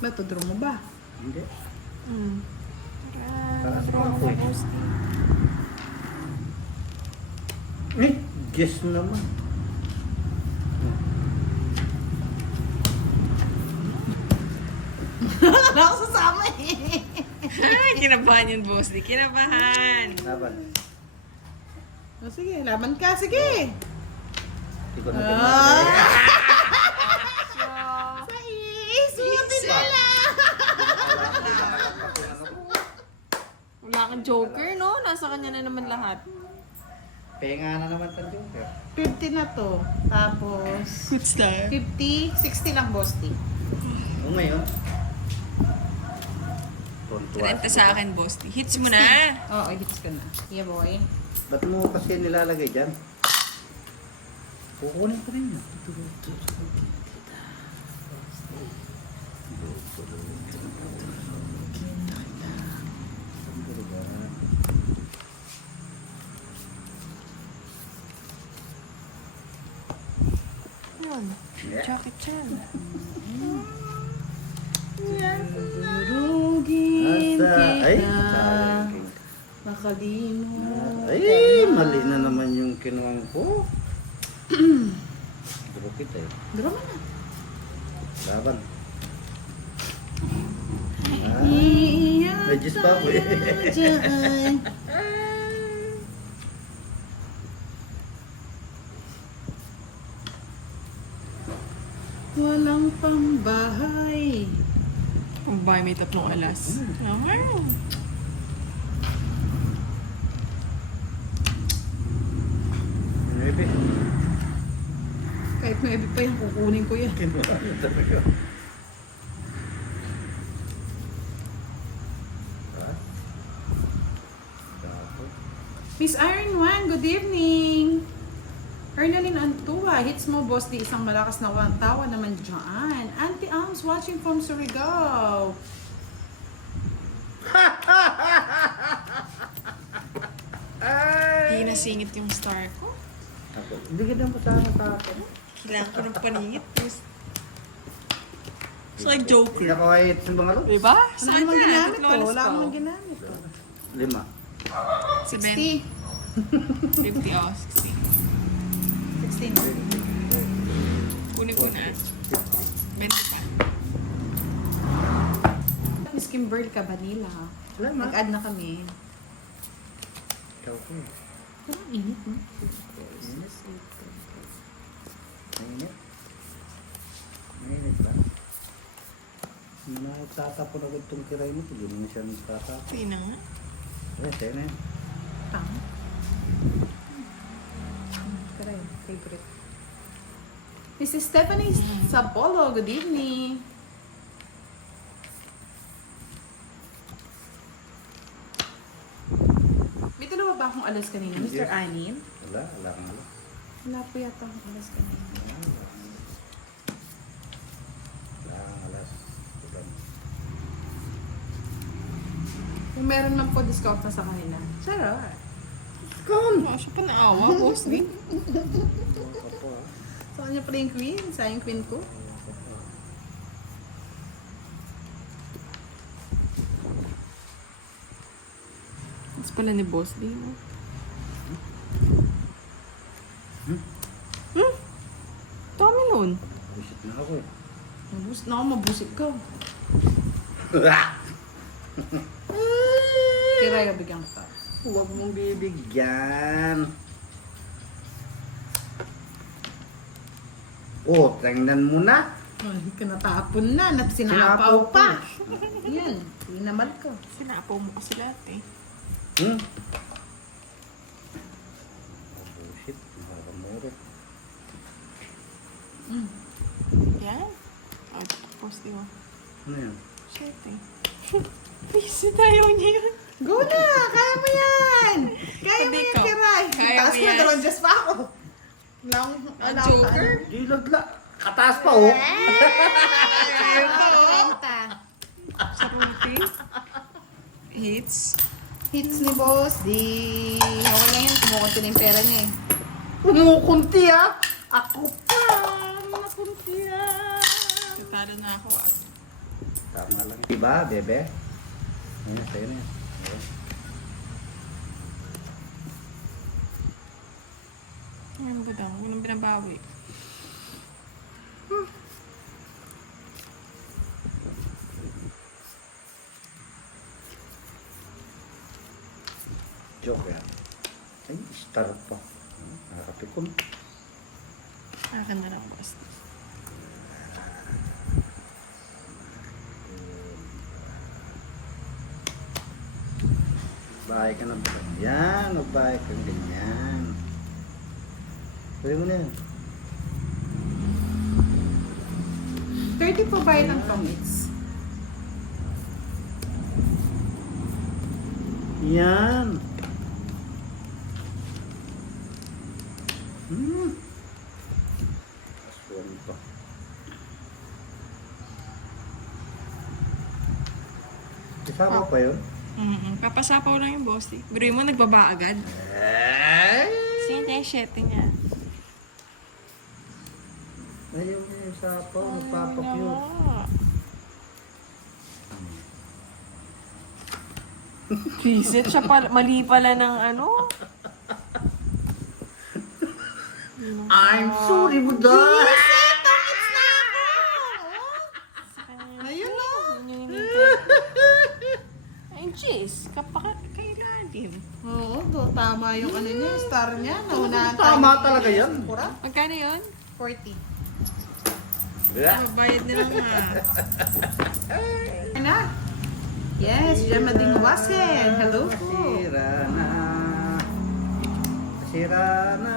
Ba't draw mo ba? Hindi. Draw mo na Bosti. Guess naman. Wala ako sasama eh. Ay, kinabahan yun, Bosti. Kinabahan. Laban. O sige, laban ka. Sige. Hindi ko na Suotin mo lang. Wala kang joker, no? Nasa kanya na naman lahat. Penga na naman tayo. 50 na to. Tapos, What's that? 50, 60 lang, Bosti. O ngayon. 30 sa akin, Bosti. Hits mo na. Oo, hits ka na. Yeah, boy. Ba't mo kasi nilalagay dyan? Kukunin ko rin. Yun. Jackie Chan. Durugin Ay, kita. Makalino. ay, mali na naman yung kinuwang ko. Duro kita eh. Draw mo na. Laban. Iiyak May gis pa ako eh. dyan. Walang pambahay. Kung ba may tatlong alas. Maybe. Kahit may pa yan, kukunin ko yan. Kinuha niya talaga. Miss Iron One, good evening. Hernalyn Antua, hits mo boss di isang malakas na tawa naman dyan. Auntie Alms watching from Surigao. Hindi nasingit yung star ko. Ako, hindi ka na masama sa akin. Kailangan ko ng paningit. It's like Joker. Hindi ako kahit sa mga lods. Diba? Wala namang ginamit to. Wala namang ginamit to. 5. 60. 60. 50 oh, 60. 16. Kunin ko na. 20 pa. Miss Kimberly Cabanilla. Salamat. Nag-add na kami. Ikaw ko eh. Parang init, no? Mainit. Mainit ba? Nagtatapon ako itong kiray mo. Hindi mo siya nagtatapon. Sige na nga. Eh, sa'yo na yun. Tama. Karay, favorite. Mrs. Stephanie Sabolo, good evening. May dalawa ba akong alas kanina, Mr. Yes. Anim? Wala, wala kang alam. Wala po yata akong alas kanina. Wala kang alas. Kung meron lang po discount na sa kanina. Sarap. Come! Oh, siya pa naawa, boss. Di? Wala po ah. Sa kanya pala yung queen. Sayang queen ko. Mas pala ni boss, di mo. Dami nun. Visit na ako eh. Mabusik ka. Kaya bigyan ka. Huwag mong bibigyan. Oh, tingnan mo na. Ay, kanatapon na. Sinapaw pa. Yan. Inamal ko. Sinapaw mo kasi lahat eh. Hmm? Oh, bullshit. Nakakamura. Yan. Oh, post di mo. Ano yan? Shit eh. Please, tayo niya yun. Go na! Kaya mo yan! Kaya mo Hindi yan, ko. Kiray. Kaya Taas mo na, yan. dalawang Diyos pa ako. Lang, Ang Joker? Gilad la. Kataas pa oh. Sa Rupi. Hits. Hits ni boss, di... Okay lang yan, kumukunti na yung pera niya eh. Kumukunti ah. Ako pa. Nakunti ah. Talo na ako ah. Tama lang. Diba, bebe? Ayan, sa'yo na yan. Ayan. Ano ba daw? Walang binabawi. Joke yan. Ay, star pa. Nakakapikon. Akin na lang, boss. Bahay ka na ba? Yan, magbahay ka ganyan. Pwede mo na yan. 30 po bayad ng commits. Yan. Aswan pa. Isama pa yun? Papasapaw lang yung boss. Pero mo nagbaba agad. Ay! Sige, tayo shete niya. Ayun yung sapaw, nagpapakyut. Visit siya pala. Mali pala ng ano. I'm sorry, Buddha! Ayun na. Ay, jeez. Kapakailalim. Oo, tama yung ano niya, star niya. Naunahan Tama tayo. talaga yan. Pura? Magkano yun? 40. Magbayad nila nga. Ano? Yes, Gemma Dingwasen. Hello po. Nasira na. Nasira na.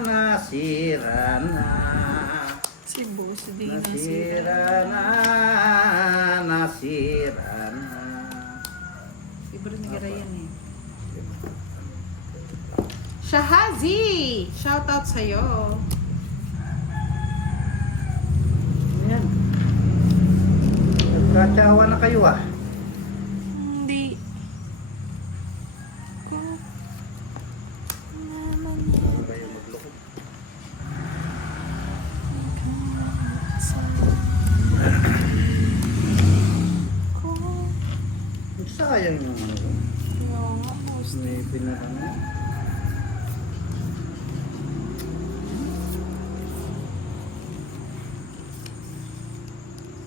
Nasira na. Si boss, di na Nasira na. Nasira na. Ibro ni Garayan eh. Shahazi! Shoutout sa'yo. Yan. Nagkatsawa na kayo ah. Hindi. Ko. Naman yan. Kayo magloko. Ko. Sayang yung ano ko. Oo nga, boss. May pinakano.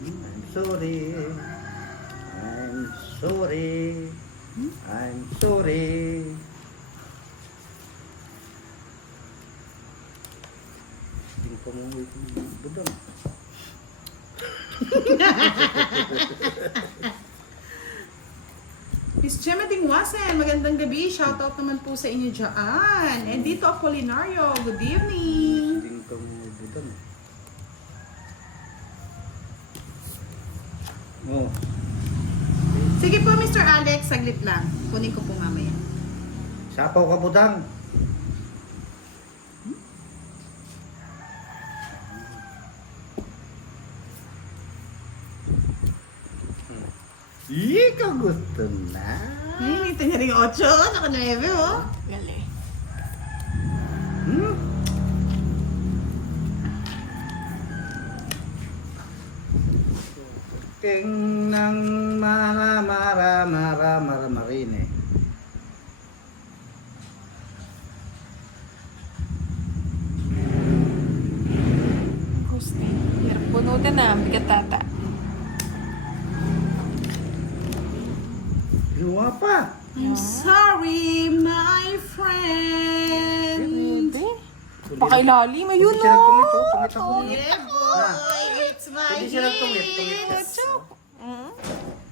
I'm sorry. I'm sorry. I'm sorry. Hindi ko mo budang. Miss Gemma Dingwasen, magandang gabi. Shoutout naman po sa inyo dyan. And dito Apolinario, good evening. Hindi ko mo budang. Oh. Sige po, Mr. Alex, saglit lang. Kunin ko po mamaya. Sapaw ka budang. Ika gusto na. Ay, nito niya rin yung 8, saka 9, oh. Gali. Hmm? King ng marine. Gusto. Hirap bunutin na. Bigat tata. Luwa pa. I'm sorry, my friend. Pwede. Pakailalim. Ayun Pwede silang o. tumit, oh. Tungit ako. Yeah, boy, it's my Pwede silang tumit.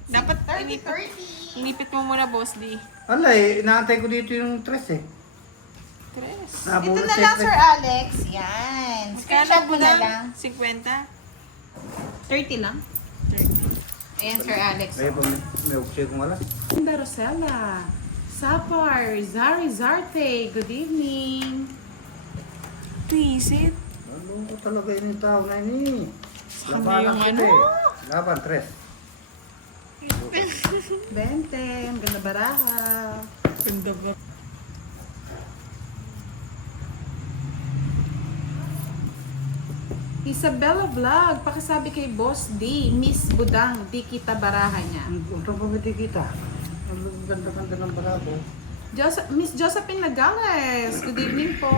Dapat 30. inipit mo muna, boss D. Ala eh, inaantay ko dito yung tres eh. Tres. Ito Nabulat na sa lang, tres. Sir Alex. Yan. Magkano Screenshot po mo na na? lang. 50? 30 lang. 30. Ayan, Sir Alex. Ay, may uksyo kong alas. Linda Rosella. Sapar. Zari Zarte. Good evening. Visit. Ano ko talaga yun yung tao na yun eh. Saan na yung kita ano? eh. Laban, tres. 20. Ang ganda baraha. Ganda ba? Isabella Vlog, pakisabi kay Boss D, Miss Budang, di kita barahan niya. Ang pamamiti kita. Ang ganda-ganda ng barako. Miss Josephine Nagales, good evening po.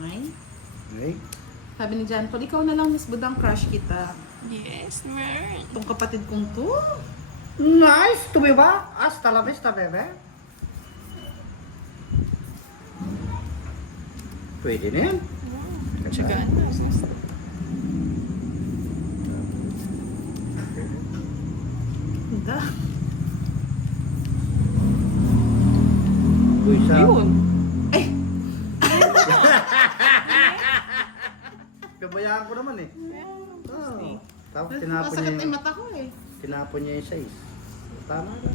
Ay, Okay? sabi ni John Paul, ikaw na lang Miss Budang, crush kita. Yes, man. Itong kapatid kong to. Nice to be back. Hasta la vista, bebe. Pwede na yan. Tsagaan na. Ganda. Uy, sa... Yun. Ay, Kabayaan ko naman eh. Oh. Tapos tinapon niya masakit ay yung... mata ko eh. Tinapon niya yung size. Tama na.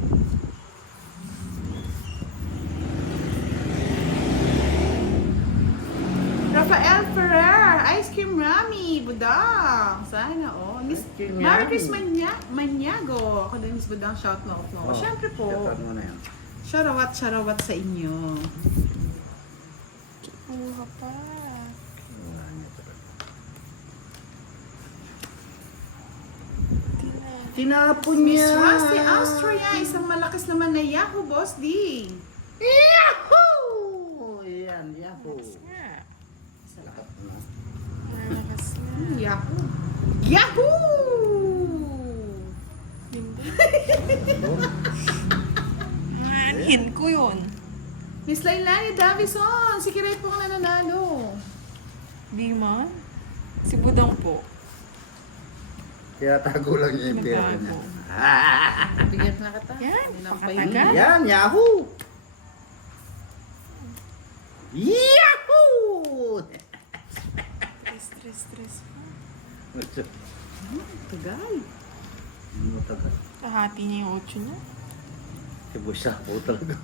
Rafael Ferrer, Ice Cream Rami, Budang. Sana, oh. Miss Ice Cream Mary Rami. Chris Maniago. Ako din, Miss Budang, shout out mo. Oh, Siyempre po. Shoutout mo na yan. Sharawat sa inyo. Buha pa. Wala niya talaga. Tinapon Miss niya. Rusty Austria, isang malakas naman na Yahoo Boss D. Yahoo! Yan, Yahoo. Nga. Lahat na. Malakas na. Yahoo! Yahoo! Bingo. Oh, Manhin ko yun. Miss Lailani Davison, si Kiray po ang nananalo. Di man. Si Budang po. Kaya tago lang niya yung pera niya. Bigyan na kita. Yan, Hindi na ako pakatagal. pahingi. Yan, Yahoo! Yahoo! Stress. Tagal. Matagal. Kahati niya yung 8 niya. Tibo siya po talaga.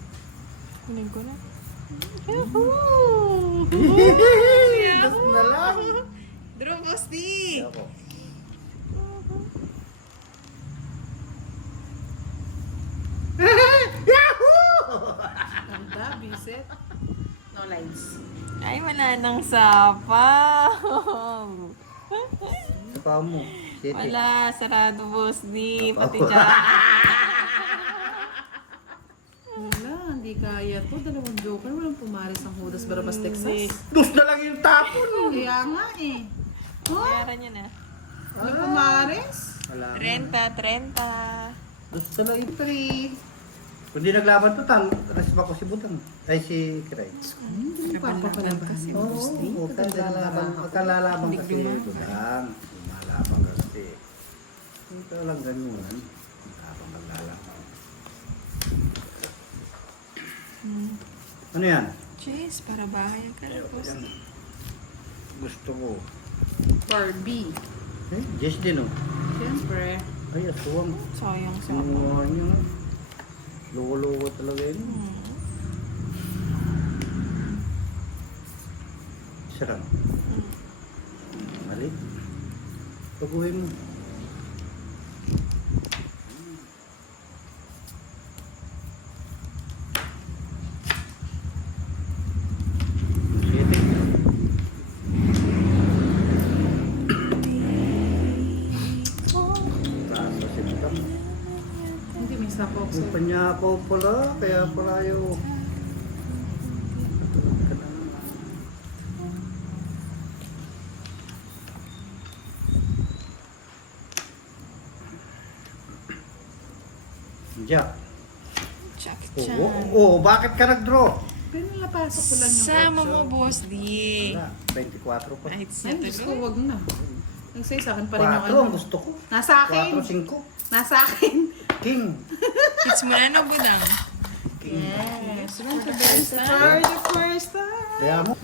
Kunin ko na. Yahoo! Das na lang. Draw Boss D! Ako. Yahoo! Ganda, biset. No lines. Ay, wala nang sapaw. Pa mo. Titi. Wala, sarado Boss D. Pati Sapaw. dyan. Wala, hindi kaya to. Dalawang joker, walang pumaris ang Judas Barabas, Hindi. Texas. Dus na lang yung tapon. Kaya nga eh. Oh, Bayaran niya na. walang pumaris? Wala. 30. Dus na lang yung... 3. Kung di naglaban to, respa ko si Butang. Ay, si Kiray. Hindi papapalaban si Oo, Boss D. pagkalalaban kasi Butang. Lumalaban kasi. Ito lang ganyan. Habang maglalaban. Ano yan? Jeez, para bahayan ka na Boss D. Gusto ko. Barbie. Jess din oh. Siyempre. Ay, aswang. Sayang sa Sinuha niya. Loko-loko talaga yun. Sarang. Mali. Pag-uwi mo. Siyete. Taas na si Butang. Hindi, may stop off. Yung panyako pala, kaya pala yung... Jack. Jackie Oo, Chan. bakit ka nag-draw? Pero napasok ko lang yung Sama mo, ocho. Boss D. Wala, 24 pa. Kahit Ay, gusto ko, wag na. Nagsay sa akin pa rin yung 4 ano. ang gusto ko. Nasa akin. 4, 5. Nasa akin. King. Hits mo na, no, Budang? Yes. For the first time. Kaya mo.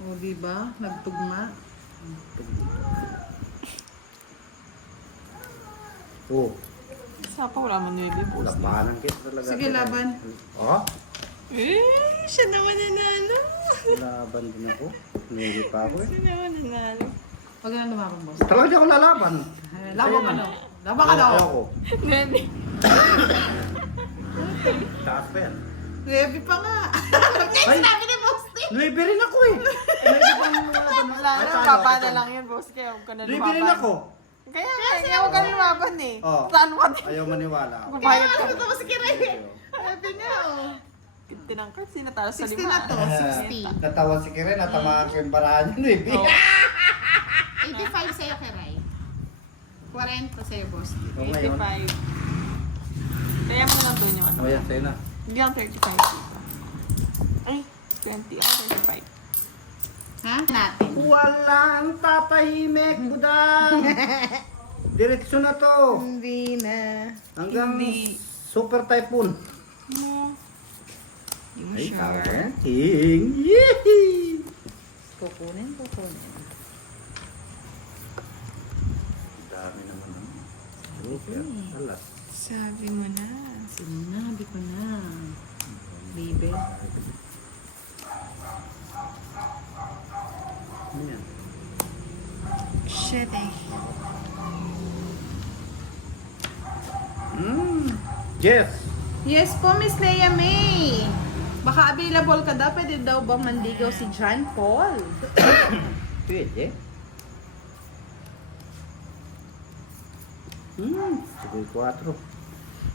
O, diba? Nagtugma. Oo. Sapa, wala man yun, Boss D. Labanan kita talaga. Sige, laban. Oh, Siya naman nanalo. laban din ako. Nili pa ako eh. Siya naman nanalo. Huwag na lumaban, boss. Talaga di ako lalaban. Laban ka no. Laban ka daw. Ayoko. Ready? Taas pa yan. Ready pa nga. Ay! Sinabi ni Boss D. Nuebe rin ako eh. Nuebe pang Wala Ay, na, paano? baba na lang yun, boss. Kaya huwag ka na lumaban. Bibilin ako. Kaya huwag ka na lumaban eh. Oh. Saan mo ka? Ayaw maniwala ako. Babayad ka. Ito si Kiray. Sabi nga, oh. Tinangkat, sinatalo sa 60 lima. na to, 60. Natawa si Kiren, natamaan ko yung barahan yun eh. Oh. 85 sa'yo, Kiray. 40 sa'yo, boss. O ngayon. 85. Kaya mo na lang doon yung ano. O yan, sa'yo na. Hindi lang 35 dito. Ay, 20. Ah, 35. Ha? Natin. Walang tatahimik, budang! Diretso na to. Hindi na. Hanggang Hindi. super typhoon. No. Hindi mo Ay, sure. kawenting. Yee! Kukunin. Dami naman naman. Super. Alas. Sabi mo na. Sinabi ko na. Baby. Ano yan? Shit eh. Yes! Yes po, Miss Leia May. Baka available ka daw. Pwede daw bang mandigaw si John Paul? Pwede. Siguro 4.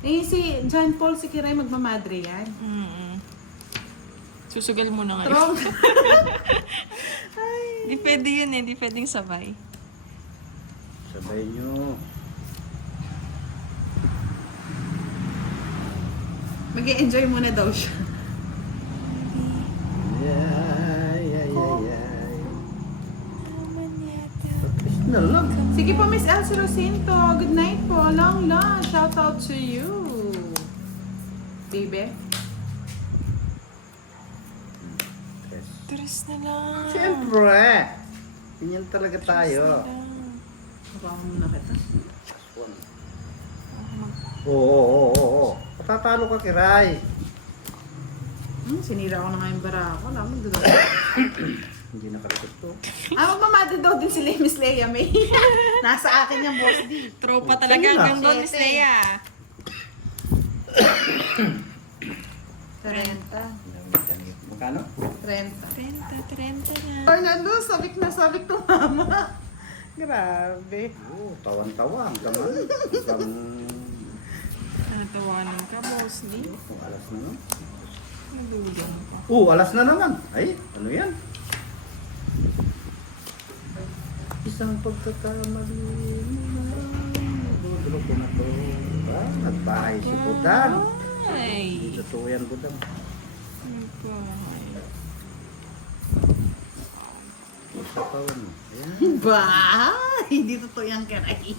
Eh, si John Paul, si Kiray magmamadre yan. Susugal mo na ngayon. Trong. Di pwede yun eh. Di pwedeng sabay. Sabay nyo. Mag-i-enjoy muna daw siya. Ay. Naman yata. Tapos na lang. Sige po, Miss Elsie Rosinto. Good night po. Long. Shout out to you. Baby. Yes. Tres na lang. Siyempre! Ganyan talaga tayo. Habakan muna kita. Oo. Patatalo ka, Kiray. Sinira ko na nga yung bara ko. Alam mo, doon. Hindi nakalikot to. Magmamadre daw din si Miss Leia May. Nasa akin yung boss D. Tropa Oh, talaga sa'yo na. hanggang doon, Miss Leia. 30. Magkano? 30. 30 na. Fernando, sabik na sabik to mama. Grabe. Oo, tawan-tawa. Hanggang Natawanan ka, boss. Di? alas na naman. Nadugan ka. Alas na naman. Ay, ano yan? Isang pagkakamali mo na. Dulo ko na to. Diba? Nagbahay si Budang. Ay. Totoo yan, Budang. Nagbahay. Isa pa ano. Ayan. Ba? Hindi totoo yung Kiray.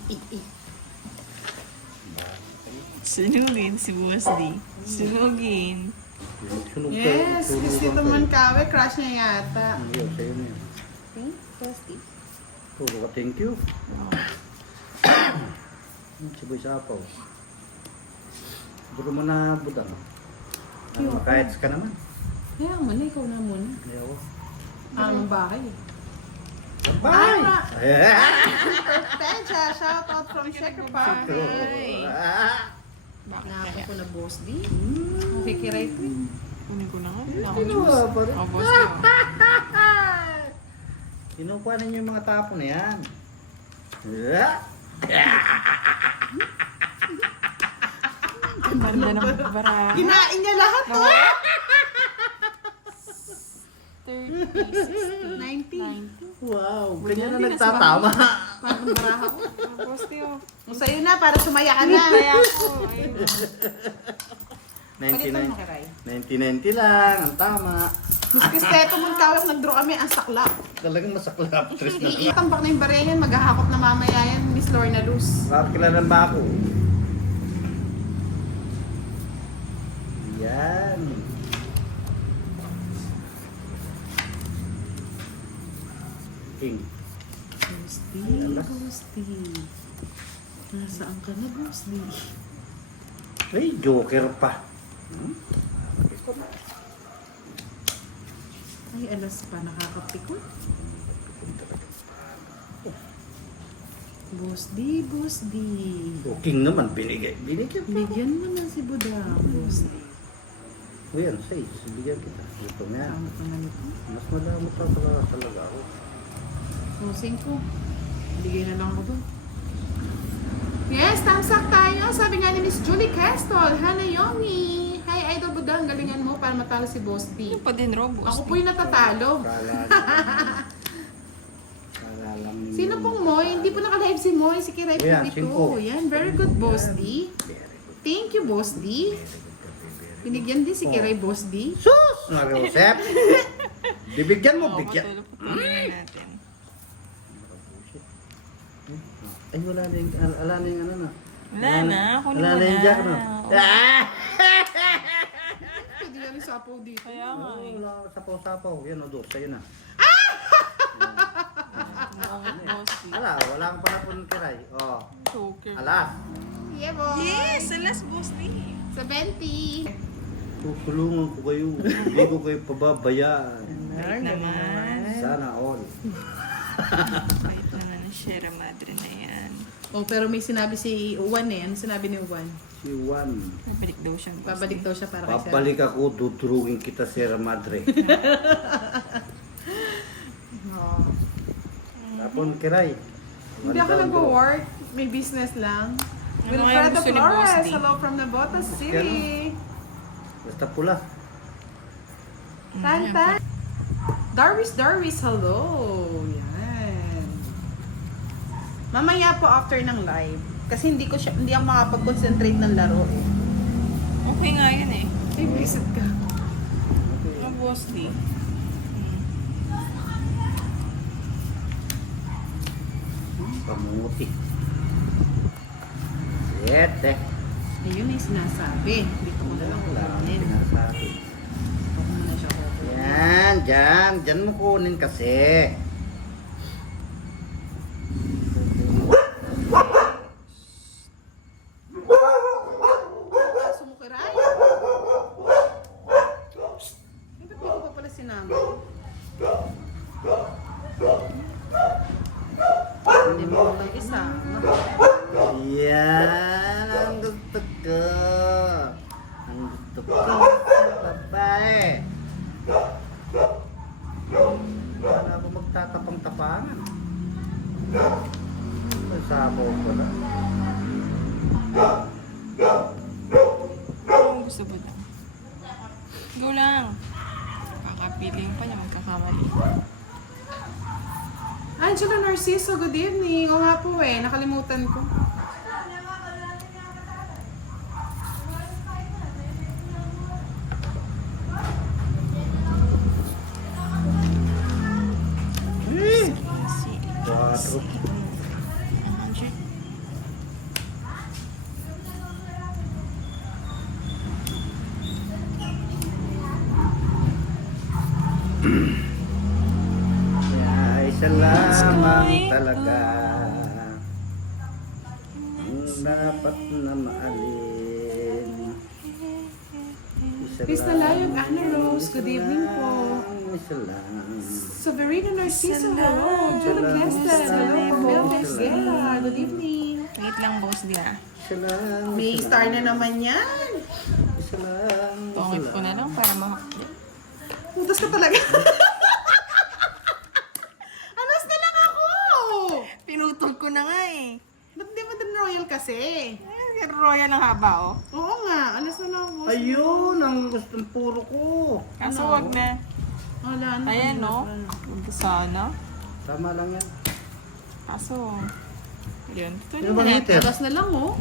Sunugin si Boss D. Sunugin. Sunog ka- Yes, sunog kasi ka- naman kawe, crush niya yata. Hindi, sa'yo na yan. Okay, boss D. Puro ka, thank you. Si Boy Sapaw. Duro mo na, Budang. Yo. Kahit ka naman. Kaya muna, ikaw na muna. Ayaw. Ang bahay. Bye! Pecha, shout out from Shaker Park. Bakit Nakapag kaya? ko na boss D. Okay, Kiray ko. Kunin ko na nga. Kinuha pa rin. Oh, boss ko. Kinukuha ninyo yung mga tapo na yan. Ganda ng baraha. Kinain niya lahat to. 30, 60, 90. 90. Wow, Wala, ganyan na hindi na nagtatama. Parang baraha ko. Oh, boss ko. Kung sa'yo na, para sumaya ka na. Kaya ako. Ayun. Palitan mo, Kiray. 1990 lang, ang tama. Miss Cristeto, magkawak, nag-draw kami, ang saklap. Talagang masaklap. Tres na lang. Iitambak na yung barengan, maghahakot na mamaya yan, Miss Lorna Luz. Bakit kilalan ba ako? Yan. King. Boosty, Alas. Boosty. Nasaan ka na, Boosty? Ay, joker pa. Ay, alas pa, nakakapikot. Boosty, Boosty. O, king naman, binigay. Binigyan pa. Bigyan mo na si Budang, Boosty. O yan, 6. Bigyan kita. Ito nga. Tama ka na nito. Mas madami pa pala talaga ako. So, 5. Bigay na lang ako doon. Yes, thumbs up tayo. Sabi nga ni Miss Julie Castol, Hanayomi. Hi, Idol Budang. Galingan mo para matalo si Boss D. Ano pa din, Robos? Ako po yung natatalo. Kala lang. Sino pong Moy? Hindi po naka-live si Moy. Si Kiray po Ayan, dito. 5. Yan, very good, Boss D. Very good. Thank you, Boss D. Binigyan din si Kiray, Boss D. Sus! Mariusep! Bibigyan mo, bigyan. Patuloy natin. Ay, wala na yung ano na. Wala na, kunin Wala mo na yung na. jack, no? Ah! Pwede yan yung sapaw dito. Kaya nga eh. Wala, sapaw-sapaw. Yan, o, doon. Sa'yo na. Bossy. Wala kang pala po ng kiray. Oh, Joker. alas. Yeah, boy. Yes! Alas, boss ni. 70. Tutulungan ko kayo. Hindi ko kayo pababayaan. Bait naman. Sana all. Bait naman ang Sierra Madre na yan. Oh, pero may sinabi si Juan eh. Ano sinabi ni Juan? Si Juan. Babalik daw siya. boss Babalik ni. daw siya para kay Sir. Babalik ako, tuturugin kita, Sierra Madre. Oh. Tapon kiray. Hindi ako nag-work. May business lang. Ano kaya Wilfredo gusto ni Boss Flores. D? Hello from Navotas City. Basta pula. Tanta. Darwis, hello. Yan. Mamaya po after ng live. Kasi hindi ako makapag-concentrate ng laro eh. Okay nga yan eh. Ay, visit ka. Ang boss ni. Pamuti. Siyete. Ayun yung sinasabi. Dito ko na lang Wala akong kukunin. sinasabi. Dito ko na siya kukunin. Yan, dyan. Dyan mo kunin kasi. Sumukiray. Ay, ba't dito pa pala sinama? Hindi mo lang isa. Yan ang gusto ko. Ang gusto ko. Babae. Wala ako magtatapang-tapangan. Sasabaw ko na. Ano gusto mo daw? Go lang. Kakapiling pa niya magkakamali. Angela Narciso, good evening. O nga po eh, nakalimutan ko. Quatro. 100. Kaya isa lamang talaga ang dapat na maalin. Isa Chris Nalayog, Anna Rose, good evening po. Isa lang. Severino Narciso, hello. Julia Gesta, hello. Pamela Pesguera, good evening. Wait lang, boss niya. Isa lang. May isa star lang, na naman yan. Isa lang. Pangit ko na lang para mahakli. Putas ka talaga. Alas na lang ako. Pinutol ko na nga eh. Ba't di mo din royal kasi? Royal ang haba oh. Oo nga, alas na lang ako. Ayun, ang gustong puro ko. Kaso wag na. Wala na. Ayan no. Sana. Tama lang yan. Kaso. Yun. Sino ba meter? Alas na lang oh.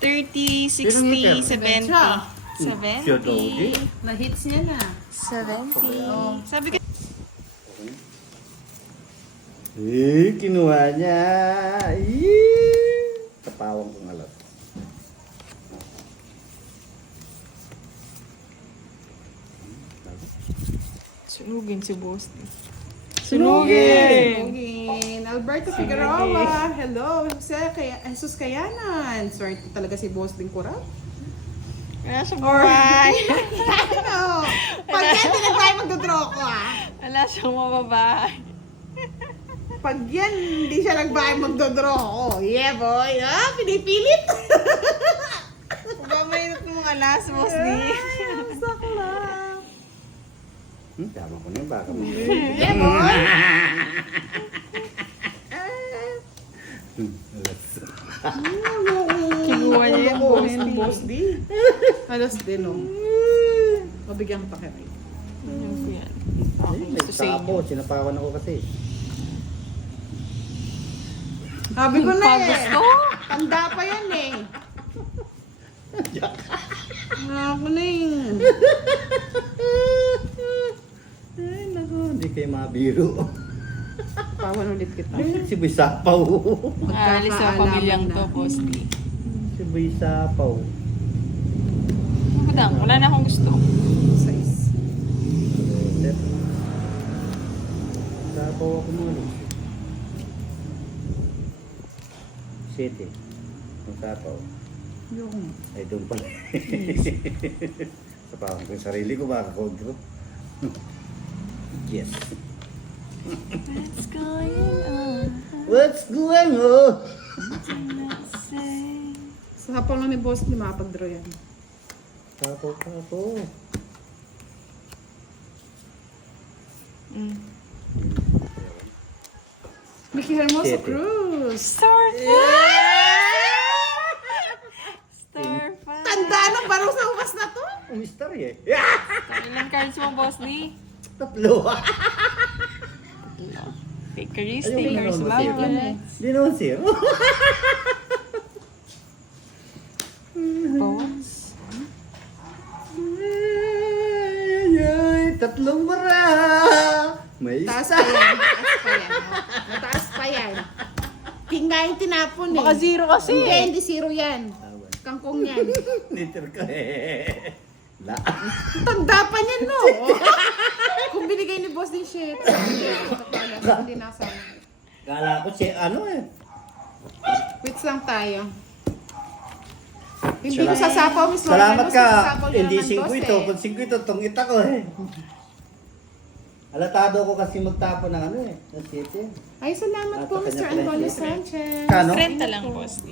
30, Sino meter? 60, 70. Siya, Doggy. 70. Na-hits niya na. 70. Sabi ko. Kinuha niya. Tapawang kong alat. Sunugin si boss. Sunugin! Alberto Figueroa, hello. Jesus Kayanan. Swerte talaga si Boss din ko raw. Wala siyang babae. Ano? Pag yan, hindi na tayo magdodraw ko ah. Wala siyang mababae. Pag yan, hindi siya nagbahay magdodraw ko. Yeah boy, ah, pinipilit. Ba mainit mong alas, boss ni. Ay, sakla. Tama ko na yung baka mo. Yeah boy. Kinuha niya yung boss D. Boss D. Alas din, oh. Mabigyan kita kay Ray. Yung ko yan. Ay, may Gusto sa sapo. Sinapawan ako kasi. Sabi ko na eh. Gusto? Tanda pa yan eh. Ako na eh. Ay, naku. Hindi kayo mabiro. Pawan ulit kita. Ay, si Boy Sapaw. Aalis sa pamilyang to, boss D. Si Boy Sapaw. Budang, wala na akong gusto. Size. Sapaw ako mga alis. 7. Ang sapaw. Yung. Ay, doon pala. Sapawan ko yung sarili ko, baka kontro. Yes. What's going on? What's going on? Let's say. Sa hapon lang ni Boss D, makapag-draw yan. Sapaw ka ako. Mickey Hermoso Siete. Cruz. Star Star five. Tanda na, parang sa umas na to. Umistar eh. Ilang cards mo, boss D? Tatlo. Bakery, Ayun, stickers, ano, magnets. Di naman zero. Bones. Ay, tatlong bara. May Taas isa. pa yan. Taas pa yan. Oh. Mataas pa yan. King nga yung tinapon eh. Baka zero kasi. Hindi, hindi zero yan. Kangkong yan. Liter ka eh. La. Tanda pa niyan, no? Kung binigay ni Boss din shit. Hindi nasa. Kala ko si ano eh. Wait lang tayo. Hindi ko sasapaw, Miss Lorna. Salamat Boss, ka. sasapaw niya Hindi naman 5 dos, ito. eh. Kung 5 ito, itong ita ko eh. Alatado ko kasi magtapon ng ano eh. Ng 7. Ay, salamat po, Nasa Mr. kanya pala Antonio yung Sanchez. Kano? 30 lang, boss D.